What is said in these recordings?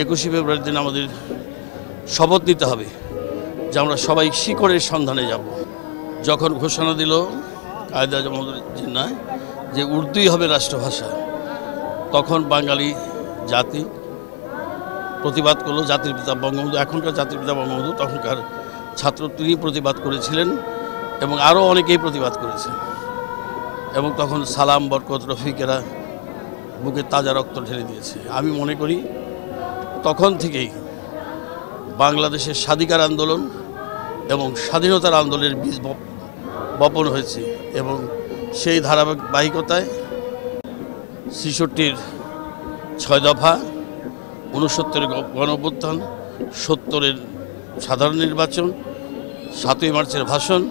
21শে ফেব্রুয়ারির দিন আমাদের শপথ নিতে হবে যে আমরা সবাই শিকড়ের সন্ধানে যাব। যখন ঘোষণা দিল কায়েদ আজম জিন্নাহ যে উর্দুই হবে রাষ্ট্রভাষা, তখন বাঙালি জাতি প্রতিবাদ করলো। জাতির পিতা বঙ্গবন্ধু, এখনকার জাতির পিতা বঙ্গবন্ধু, তখনকার ছাত্র তিনি প্রতিবাদ করেছিলেন এবং আরও অনেকেই প্রতিবাদ করেছেন। এবং তখন সালাম, বরকত, রফিকেরা বুকে তাজা রক্ত ঢেলে দিয়েছে। আমি মনে করি তখন থেকেই বাংলাদেশের স্বাধিকার আন্দোলন এবং স্বাধীনতার আন্দোলনের বীজ বপন হয়েছে এবং সেই ধারাবাহিকতায় ৬৬-র ৬ দফা, ৬৯-এর গণঅভ্যুত্থান, ৭০-এর সাধারণ নির্বাচন, ৭ই মার্চের ভাষণ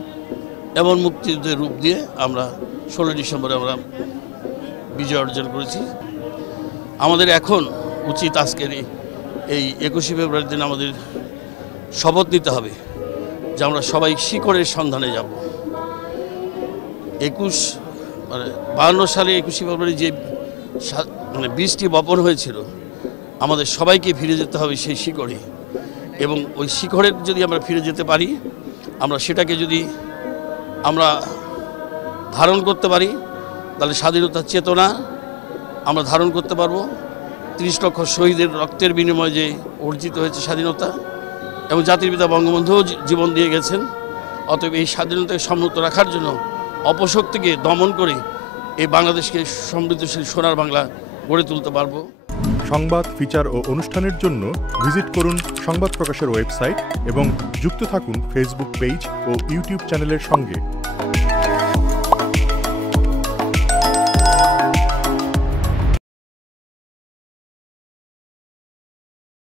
এবং মুক্তিযুদ্ধের রূপ দিয়ে আমরা ১৬ ডিসেম্বরে আমরা বিজয় অর্জন করেছি। আমাদের এখন উচিত আজকের এই ২১শে ফেব্রুয়ারির দিন আমাদের শপথ নিতে হবে যে আমরা সবাই শিকড়ের সন্ধানে যাব। ৫২ সালে ২১শে ফেব্রুয়ারি যে বীজটি বপন হয়েছিল, আমাদের সবাইকে ফিরে যেতে হবে সেই শিকড়ে। এবং ওই শিকড়ে যদি আমরা ফিরে যেতে পারি, আমরা সেটাকে যদি আমরা ধারণ করতে পারি, তাহলে স্বাধীনতার চেতনা আমরা ধারণ করতে পারবো। ৩০ লক্ষ শহীদের রক্তের বিনিময়ে যে অর্জিত হয়েছে স্বাধীনতা, এবং জাতির পিতা বঙ্গবন্ধুও জীবন দিয়ে গেছেন। অতএব এই স্বাধীনতাকে সমুন্নত রাখার জন্য অপশক্তিকে দমন করে এই বাংলাদেশকে সমৃদ্ধশীল সোনার বাংলা গড়ে তুলতে পারবো। সংবাদ, ফিচার ও অনুষ্ঠানের জন্য ভিজিট করুন সংবাদ প্রকাশের ওয়েবসাইট এবং যুক্ত থাকুন ফেসবুক পেজ ও ইউটিউব চ্যানেলের সঙ্গে।